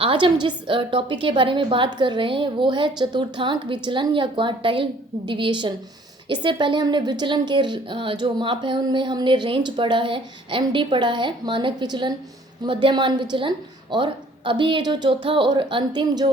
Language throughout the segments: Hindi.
आज हम जिस टॉपिक के बारे में बात कर रहे हैं वो है चतुर्थांक विचलन या क्वार्टाइल डिविएशन। इससे पहले हमने विचलन के जो माप है उनमें हमने रेंज पढ़ा है, एमडी पढ़ा है, मानक विचलन, मध्यमान विचलन, और अभी ये जो चौथा और अंतिम जो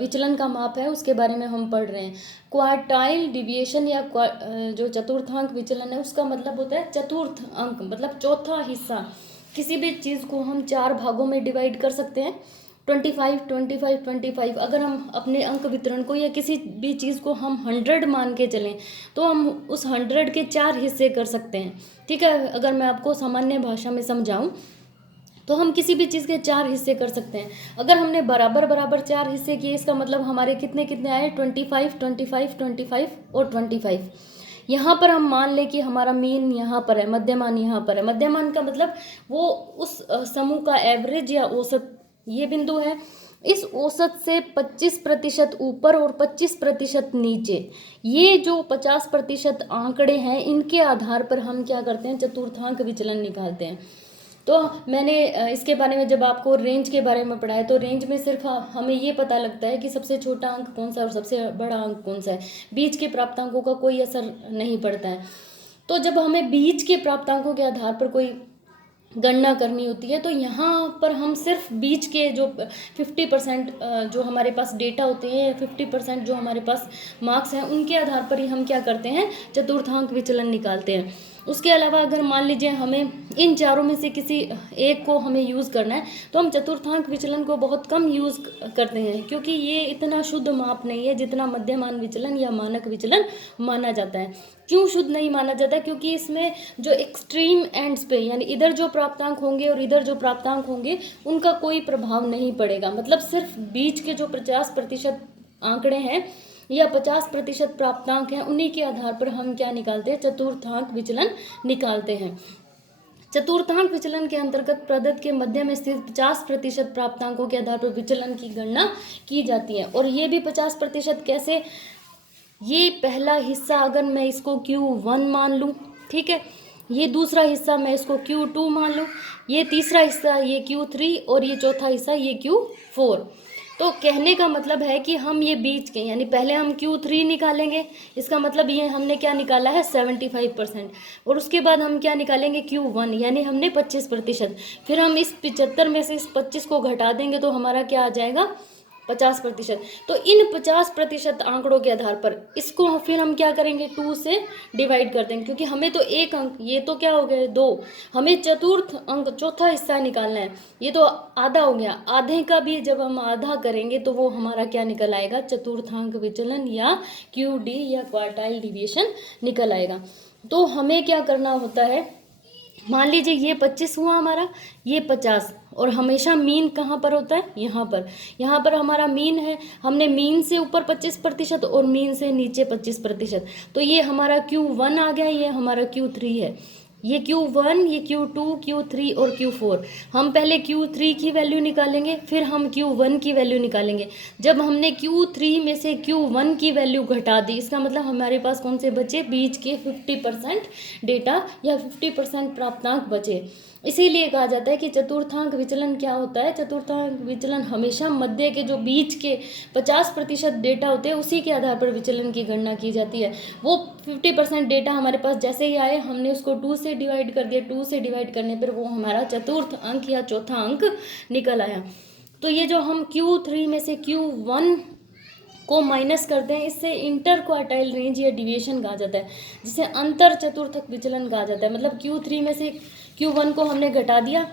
विचलन का माप है उसके बारे में हम पढ़ रहे हैं। क्वार्टाइल डिविएशन या जो चतुर्थांक विचलन है उसका मतलब होता है चतुर्थ अंक, मतलब चौथा हिस्सा। किसी भी चीज़ को हम 4 भागों में डिवाइड कर सकते हैं, 25, 25, 25। अगर हम अपने अंक वितरण को या किसी भी चीज़ को हम 100 मान के चलें तो हम उस 100 के 4 हिस्से कर सकते हैं। ठीक है, अगर मैं आपको सामान्य भाषा में समझाऊं तो हम किसी भी चीज़ के 4 हिस्से कर सकते हैं। अगर हमने बराबर बराबर 4 हिस्से किए, इसका मतलब हमारे कितने कितने आए, 25, 25, 25 और 25। यहाँ पर हम मान लें कि हमारा मीन यहाँ पर है, मध्यमान यहाँ पर है। मध्यमान का मतलब वो उस समूह का एवरेज या औसत, ये बिंदु है। इस औसत से 25% ऊपर और 25% नीचे, ये जो 50% आंकड़े हैं इनके आधार पर हम क्या करते हैं, चतुर्थांक विचलन निकालते हैं। तो मैंने इसके बारे में जब आपको रेंज के बारे में पढ़ाया तो रेंज में सिर्फ हमें ये पता लगता है कि सबसे छोटा अंक कौन सा और सबसे बड़ा अंक कौन सा है, बीच के प्राप्तांकों का कोई असर नहीं पड़ता है। तो जब हमें बीच के प्राप्तांकों के आधार पर कोई गणना करनी होती है तो यहाँ पर हम सिर्फ बीच के जो 50% जो हमारे पास डेटा होते हैं, 50% जो हमारे पास मार्क्स हैं, उनके आधार पर ही हम क्या करते हैं, चतुर्थांक विचलन निकालते हैं। उसके अलावा अगर मान लीजिए हमें इन चारों में से किसी एक को हमें यूज़ करना है तो हम चतुर्थांक विचलन को बहुत कम यूज़ करते हैं, क्योंकि ये इतना शुद्ध माप नहीं है जितना मध्यमान विचलन या मानक विचलन माना जाता है। क्यों शुद्ध नहीं माना जाता? क्योंकि इसमें जो एक्सट्रीम एंड्स पे, यानी इधर जो प्राप्तांक होंगे और इधर जो प्राप्तांक होंगे, उनका कोई प्रभाव नहीं पड़ेगा। मतलब सिर्फ बीच के जो 50% आंकड़े हैं या 50% प्राप्तांक हैं, उन्हीं के आधार पर हम क्या निकालते हैं, चतुर्थांक विचलन निकालते हैं। चतुर्थांक विचलन के अंतर्गत प्रदत्त के मध्य में स्थित 50% प्राप्तांकों के आधार पर विचलन की गणना की जाती है। और ये भी 50% कैसे, ये पहला हिस्सा अगर मैं इसको Q1 मान लूँ, ठीक है, ये दूसरा हिस्सा मैं इसको Q2 मान लूँ, ये तीसरा हिस्सा ये Q3 और ये चौथा हिस्सा ये Q4। तो कहने का मतलब है कि हम ये बीच के, यानी पहले हम Q3 निकालेंगे, इसका मतलब ये हमने क्या निकाला है, 75%, और उसके बाद हम क्या निकालेंगे, Q1, यानी हमने 25%। फिर हम इस 75 में से इस 25 को घटा देंगे तो हमारा क्या आ जाएगा, 50%। तो इन 50% आंकड़ों के आधार पर इसको फिर हम क्या करेंगे, 2 से डिवाइड कर देंगे, क्योंकि हमें तो एक अंक, ये तो क्या हो गए 2, हमें चतुर्थ अंक चौथा हिस्सा निकालना है। ये तो आधा हो गया, आधे का भी जब हम आधा करेंगे तो वो हमारा क्या निकल आएगा, चतुर्थांक विचलन या QD या क्वार्टाइल डिविएशन निकल आएगा। तो हमें क्या करना होता है, मान लीजिए ये 25 हुआ हमारा, ये 50, और हमेशा मीन कहाँ पर होता है, यहाँ पर हमारा मीन है। हमने मीन से ऊपर 25% और मीन से नीचे 25%, तो ये हमारा Q1 आ गया, ये हमारा Q3 है। ये Q1, ये Q2, Q3 और Q4। हम पहले Q3 की वैल्यू निकालेंगे, फिर हम Q1 की वैल्यू निकालेंगे। जब हमने Q3 में से Q1 की वैल्यू घटा दी, इसका मतलब हमारे पास कौन से बचे, बीच के 50% डेटा या 50% प्राप्तांक बचे। इसीलिए कहा जाता है कि चतुर्थांक विचलन क्या होता है, चतुर्थांक विचलन हमेशा मध्य के जो बीच के 50% डेटा होते हैं उसी के आधार पर विचलन की गणना की जाती है। वो 50% डेटा हमारे पास जैसे ही आए, हमने उसको 2 से डिवाइड कर दिया, 2 से डिवाइड करने पर वो हमारा चतुर्थ अंक या चौथा अंक निकल आया। तो ये जो हम Q3 में से Q1 को माइनस करते हैं, इससे इंटर क्वार्टाइल रेंज या डिविएशन कहा जाता है, जिसे अंतर चतुर्थक विचलन कहा जाता है। मतलब Q3 में से Q1 को हमने घटा दिया,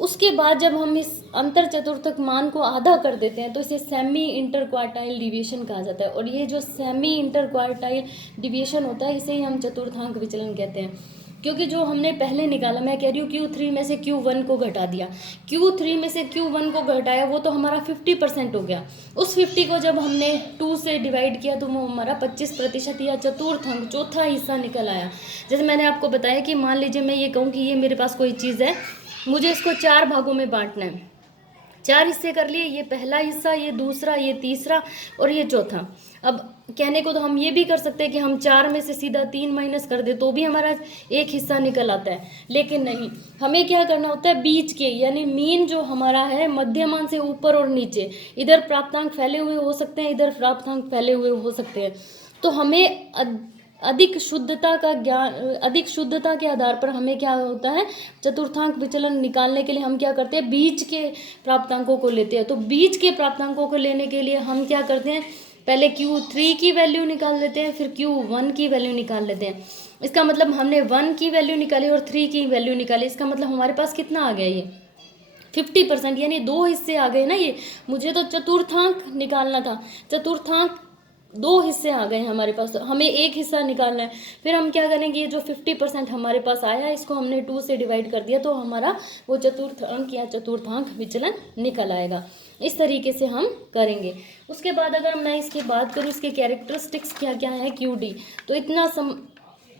उसके बाद जब हम इस अंतर चतुर्थक मान को आधा कर देते हैं तो इसे सेमी इंटर क्वार्टाइल डिविएशन कहा जाता है। और ये जो सेमी इंटर क्वार्टाइल डिविएशन होता है, इसे ही हम चतुर्थांक विचलन कहते हैं। क्योंकि जो हमने पहले निकाला, मैं कह रही हूँ Q3 में से Q1 को घटा दिया, Q3 में से Q1 को घटाया, वो तो हमारा 50% हो गया। उस 50 को जब हमने 2 से डिवाइड किया तो वो हमारा 25% या चतुर्थ अंक चौथा हिस्सा निकल आया। जैसे मैंने आपको बताया कि मान लीजिए मैं ये कहूँ कि ये मेरे पास कोई चीज़ है, मुझे इसको 4 भागों में बांटना है, 4 हिस्से कर लिए, ये पहला हिस्सा, ये दूसरा, ये तीसरा और ये चौथा। अब कहने को तो हम ये भी कर सकते हैं कि हम 4 में से सीधा 3 माइनस कर दे तो भी हमारा एक हिस्सा निकल आता है, लेकिन नहीं, हमें क्या करना होता है, बीच के यानी मीन जो हमारा है मध्यमान से ऊपर और नीचे, इधर प्राप्तांक फैले हुए हो सकते हैं, इधर प्राप्तांक फैले हुए हो सकते हैं। तो हमें अधिक शुद्धता का ज्ञान, अधिक शुद्धता के आधार पर हमें क्या होता है, चतुर्थांक विचलन निकालने के लिए हम क्या करते हैं, बीच के प्राप्तांकों को लेते हैं। तो बीच के प्राप्तांकों को लेने के लिए हम क्या करते हैं, पहले Q3 की वैल्यू निकाल लेते हैं, फिर Q1 की वैल्यू निकाल लेते हैं। इसका मतलब हमने 1 की वैल्यू निकाली और 3 की वैल्यू निकाली, इसका मतलब हमारे पास कितना आ गया, ये 50%, यानी 2 हिस्से आ गए ना। ये मुझे तो चतुर्थांक निकालना था, चतुर्थांक 2 हिस्से आ गए हमारे पास, तो हमें एक हिस्सा निकालना है। फिर हम क्या करेंगे, ये जो 50% हमारे पास आया इसको हमने 2 से डिवाइड कर दिया, तो हमारा वो चतुर्थांक या चतुर्थांक विचलन निकल आएगा। इस तरीके से हम करेंगे। उसके बाद अगर मैं इसकी बात करूँ, इसके कैरेक्टरिस्टिक्स क्या क्या है QD, तो इतना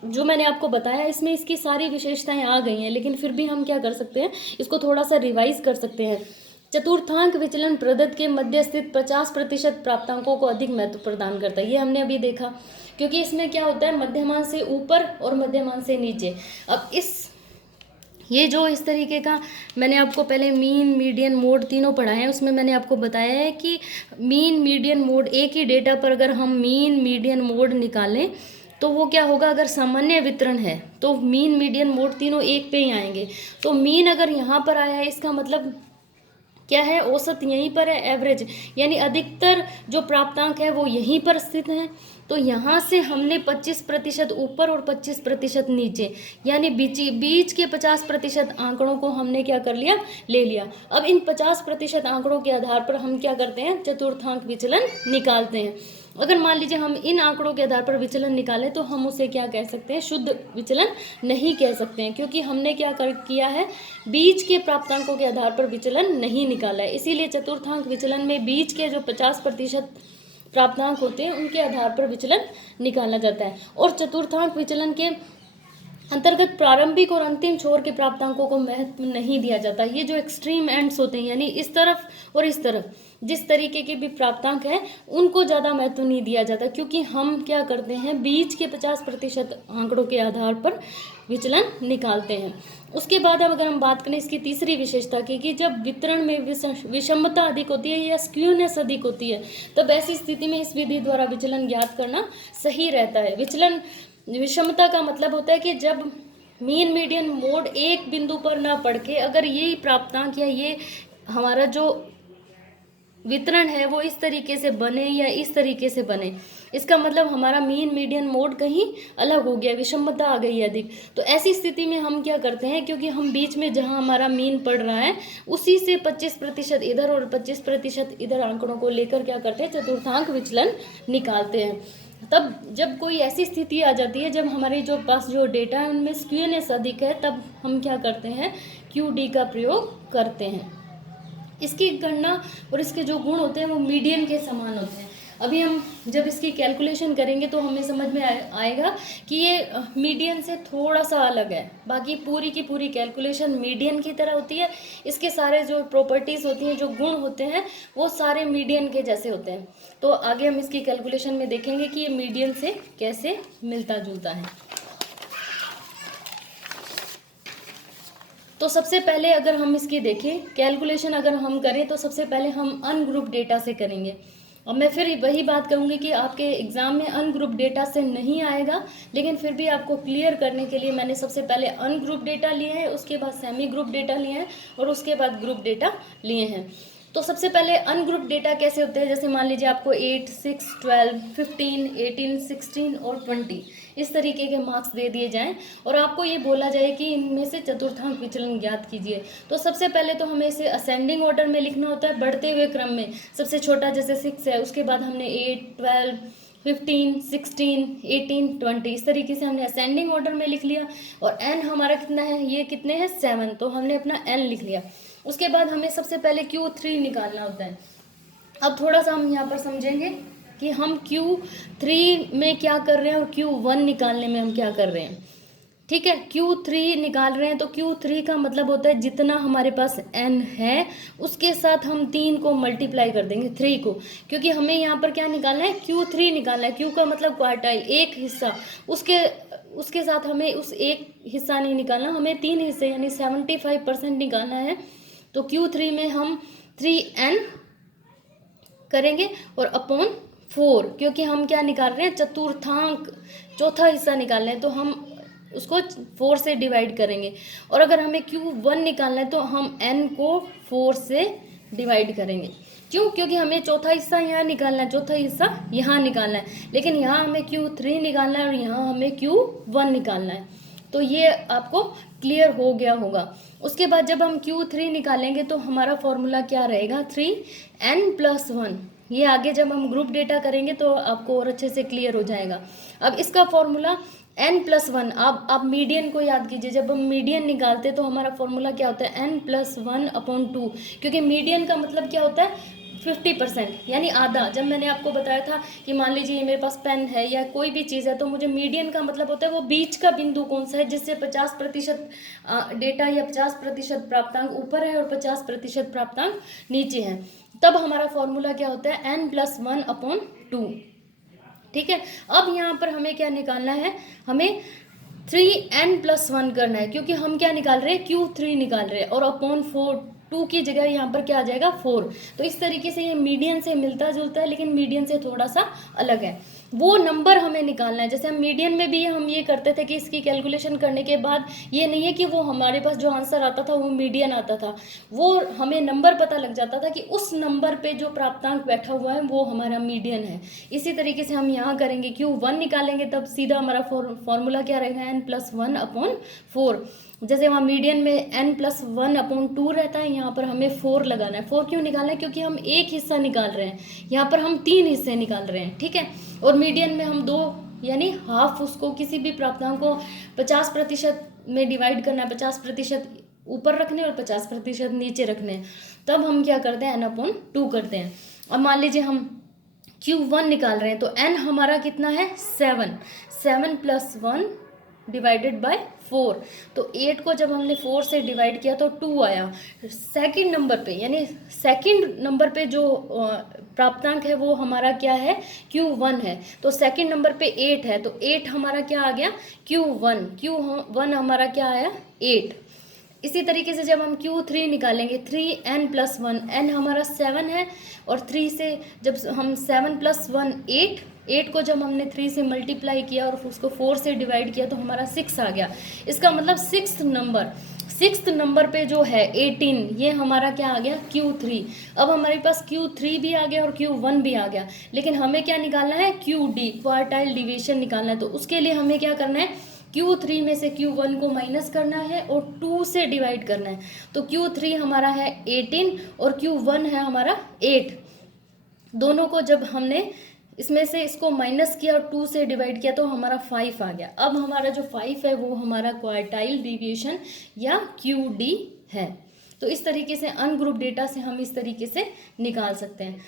जो मैंने आपको बताया इसमें इसकी सारी विशेषताएं आ गई हैं, लेकिन फिर भी हम क्या कर सकते हैं, इसको थोड़ा सा रिवाइज कर सकते हैं। चतुर्थांक विचलन प्रदत्त के मध्य स्थित 50% प्राप्तांकों को अधिक महत्व प्रदान करता है, ये हमने अभी देखा, क्योंकि इसमें क्या होता है, मध्यमान से ऊपर और मध्यमान से नीचे। अब ये जो इस तरीके का मैंने आपको पहले मीन, मीडियन, मोड तीनों पढ़ाए हैं, उसमें मैंने आपको बताया है कि मीन, मीडियन, मोड, एक ही डेटा पर अगर हम मीन, मीडियन, मोड निकालें तो वो क्या होगा, अगर सामान्य वितरण है तो मीन, मीडियन, मोड तीनों एक पे ही आएंगे। तो मीन अगर यहाँ पर आया है, इसका मतलब क्या है, औसत यहीं पर है, एवरेज, यानी अधिकतर जो प्राप्तांक है वो यहीं पर स्थित है। तो यहाँ से हमने 25% ऊपर और 25% नीचे, यानी बीच के 50% आंकड़ों को हमने क्या कर लिया, ले लिया। अब इन 50% आंकड़ों के आधार पर हम क्या करते हैं, चतुर्थांक विचलन निकालते हैं। अगर मान लीजिए हम इन आंकड़ों के आधार पर विचलन निकालें तो हम उसे क्या कह सकते हैं, शुद्ध विचलन नहीं कह सकते हैं, क्योंकि हमने क्या किया है, बीच के प्राप्तांकों के आधार पर विचलन नहीं निकाला है। इसीलिए चतुर्थांक विचलन में बीच के जो 50% प्राप्तांक होते हैं उनके आधार पर विचलन निकाला जाता है। और चतुर्थांक विचलन के अंतर्गत प्रारंभिक और अंतिम छोर के प्राप्तांकों को महत्व नहीं दिया जाता। ये जो एक्सट्रीम एंड्स होते हैं, यानी इस तरफ और इस तरफ जिस तरीके के भी प्राप्तांक हैं उनको ज़्यादा महत्व नहीं दिया जाता, क्योंकि हम क्या करते हैं, बीच के 50% आंकड़ों के आधार पर विचलन निकालते हैं। उसके बाद अब अगर हम बात करें इसकी तीसरी विशेषता की, कि जब वितरण में विषमता अधिक होती है या स्क्यूनेस अधिक होती है, तब ऐसी स्थिति में इस विधि द्वारा विचलन ज्ञात करना सही रहता है। विषमता का मतलब होता है कि जब मीन, मीडियन, मोड एक बिंदु पर ना पड़ के अगर ये प्राप्तांक या ये हमारा जो वितरण है वो इस तरीके से बने या इस तरीके से बने, इसका मतलब हमारा मीन, मीडियन, मोड कहीं अलग हो गया, विषमता आ गई अधिक। तो ऐसी स्थिति में हम क्या करते हैं, क्योंकि हम बीच में जहां हमारा मीन पड़ रहा है उसी से 25% इधर और 25% इधर आंकड़ों को लेकर क्या करते हैं, चतुर्थांक विचलन निकालते हैं। तब जब कोई ऐसी स्थिति आ जाती है जब हमारे जो पास जो डेटा है उनमें स्क्यूनेस अधिक है, तब हम क्या करते हैं, QD का प्रयोग करते हैं। इसकी गणना और इसके जो गुण होते हैं वो मीडियन के समान होते हैं। अभी हम जब इसकी कैलकुलेशन करेंगे तो हमें समझ में आएगा कि ये मीडियन से थोड़ा सा अलग है। बाकी पूरी की पूरी कैलकुलेशन मीडियन की तरह होती है। इसके सारे जो प्रॉपर्टीज़ होती हैं, जो गुण होते हैं, वो सारे मीडियन के जैसे होते हैं। तो आगे हम इसकी कैलकुलेशन में देखेंगे कि ये मीडियन से कैसे मिलता जुलता है। तो सबसे पहले अगर हम इसकी देखें कैलकुलेशन अगर हम करें तो सबसे पहले हम अनग्रुप डेटा से करेंगे। अब मैं फिर वही बात कहूँगी कि आपके एग्ज़ाम में अनग्रुप डेटा से नहीं आएगा, लेकिन फिर भी आपको क्लियर करने के लिए मैंने सबसे पहले अनग्रुप डेटा लिए हैं, उसके बाद सेमी ग्रुप डेटा लिए हैं और उसके बाद ग्रुप डेटा लिए हैं। तो सबसे पहले अनग्रुप डेटा कैसे होते हैं, जैसे मान लीजिए आपको 8, 6, 12, 15, 18, 16 और 20 इस तरीके के मार्क्स दे दिए जाएं और आपको ये बोला जाए कि इनमें से चतुर्थांक विचलन ज्ञात कीजिए। तो सबसे पहले तो हमें इसे असेंडिंग ऑर्डर में लिखना होता है, बढ़ते हुए क्रम में। सबसे छोटा जैसे 6 है, उसके बाद हमने 8, 12, 15, 16, 18, 20 इस तरीके से हमने असेंडिंग ऑर्डर में लिख लिया। और n हमारा कितना है, ये कितने हैं 7, तो हमने अपना n लिख लिया। उसके बाद हमें सबसे पहले Q3 निकालना होता है। अब थोड़ा सा हम यहाँ पर समझेंगे कि हम Q3 में क्या कर रहे हैं और Q1 निकालने में हम क्या कर रहे हैं। ठीक है। Q3 निकाल रहे हैं तो Q3 का मतलब होता है जितना हमारे पास n है उसके साथ हम 3 को मल्टीप्लाई कर देंगे 3 को, क्योंकि हमें यहाँ पर क्या निकालना है, Q3 निकालना है। Q का मतलब क्वार्टाइल, एक हिस्सा, उसके साथ हमें उस एक हिस्सा नहीं निकालना, हमें 3 हिस्से यानी 75% निकालना है। तो Q3 में हम 3n करेंगे और अपॉन 4, क्योंकि हम क्या निकाल रहे हैं, चतुर्थांक, चौथा हिस्सा निकाल रहे हैं, तो हम उसको 4 से डिवाइड करेंगे। और अगर हमें Q1 निकालना है तो हम n को 4 से डिवाइड करेंगे। क्यों? क्योंकि हमें चौथा हिस्सा यहाँ निकालना है, चौथा हिस्सा यहाँ निकालना है, लेकिन यहाँ हमें Q3 निकालना है और यहाँ हमें Q1 निकालना है। तो ये आपको क्लियर हो गया होगा। उसके बाद जब हम Q3 निकालेंगे तो हमारा फॉर्मूला क्या रहेगा, 3n+1। ये आगे जब हम ग्रुप डेटा करेंगे तो आपको और अच्छे से क्लियर हो जाएगा। अब इसका फॉर्मूला n+1, आप मीडियन को याद कीजिए। जब हम मीडियन निकालते हैं तो हमारा फॉर्मूला क्या होता है, n+1/2, क्योंकि मीडियन का मतलब क्या होता है, 50%, यानी आधा। जब मैंने आपको बताया था कि मान लीजिए मेरे पास पेन है या कोई भी चीज़ है, तो मुझे मीडियन का मतलब होता है वो बीच का बिंदु कौन सा है जिससे 50% डेटा या 50% प्राप्तांक ऊपर है और 50% प्राप्तांक नीचे है, तब हमारा फॉर्मूला क्या होता है, n+1/2। ठीक है। अब यहाँ पर हमें क्या निकालना है, हमें 3n+1 करना है, क्योंकि हम क्या निकाल रहे हैं, Q3 निकाल रहे हैं, और अपॉन 4, 2 की जगह यहाँ पर क्या आ जाएगा, 4। तो इस तरीके से ये मीडियन से मिलता जुलता है, लेकिन मीडियन से थोड़ा सा अलग है। वो नंबर हमें निकालना है। जैसे हम मीडियन में भी हम ये करते थे कि इसकी कैलकुलेशन करने के बाद ये नहीं है कि वो हमारे पास जो आंसर आता था वो मीडियन आता था, वो हमें नंबर पता लग जाता था कि उस नंबर पे जो प्राप्तांक बैठा हुआ है वो हमारा मीडियन है। इसी तरीके से हम यहाँ करेंगे, Q1 निकालेंगे तब सीधा हमारा फॉर्मूला क्या रहेगा, n+1/4। जैसे वहाँ मीडियन में n+1/2 रहता है, यहाँ पर हमें 4 लगाना है। 4 क्यों निकालना है, क्योंकि हम एक हिस्सा निकाल रहे हैं, यहाँ पर हम 3 हिस्से निकाल रहे हैं। ठीक है। और मीडियन में हम 2 यानी हाफ, उसको किसी भी प्राप्तांक को 50% में डिवाइड करना है, 50% ऊपर रखने और 50% नीचे रखने, तब हम क्या करते हैं, n/2 करते हैं। अब मान लीजिए हम Q1 निकाल रहे हैं तो n हमारा कितना है, 7 + 1 डिवाइडेड बाय 4। तो 8 को जब हमने 4 से डिवाइड किया तो 2 आया। सेकंड नंबर पे, यानी सेकंड नंबर पे जो प्राप्तांक है वो हमारा क्या है, Q1 है। तो सेकंड नंबर पे 8 है, तो 8 हमारा क्या आ गया, Q1 हमारा क्या आया, 8। इसी तरीके से जब हम Q3 निकालेंगे, 3n+1, n हमारा 7 है, और 3 से जब हम 7 + 1 8 को जब हमने 3 से मल्टीप्लाई किया और उसको 4 से डिवाइड किया तो हमारा 6 आ गया। इसका मतलब सिक्स्थ नंबर पे जो है 18, ये हमारा क्या आ गया, Q3। अब हमारे पास Q3 भी आ गया और Q1 भी आ गया, लेकिन हमें क्या निकालना है, QD, क्वार्टाइल डिवीजन निकालना है। तो उसके लिए हमें क्या करना है, Q3 में से Q1 को माइनस करना है और 2 से डिवाइड करना है। तो Q3 हमारा है 18 और Q1 है हमारा 8। दोनों को जब हमने इसमें से इसको माइनस किया और 2 से डिवाइड किया तो हमारा 5 आ गया। अब हमारा जो 5 है वो हमारा क्वार्टाइल डिवीजन या QD है। तो इस तरीके से अनग्रुप डेटा से हम इस तरीके से निकाल सकते हैं।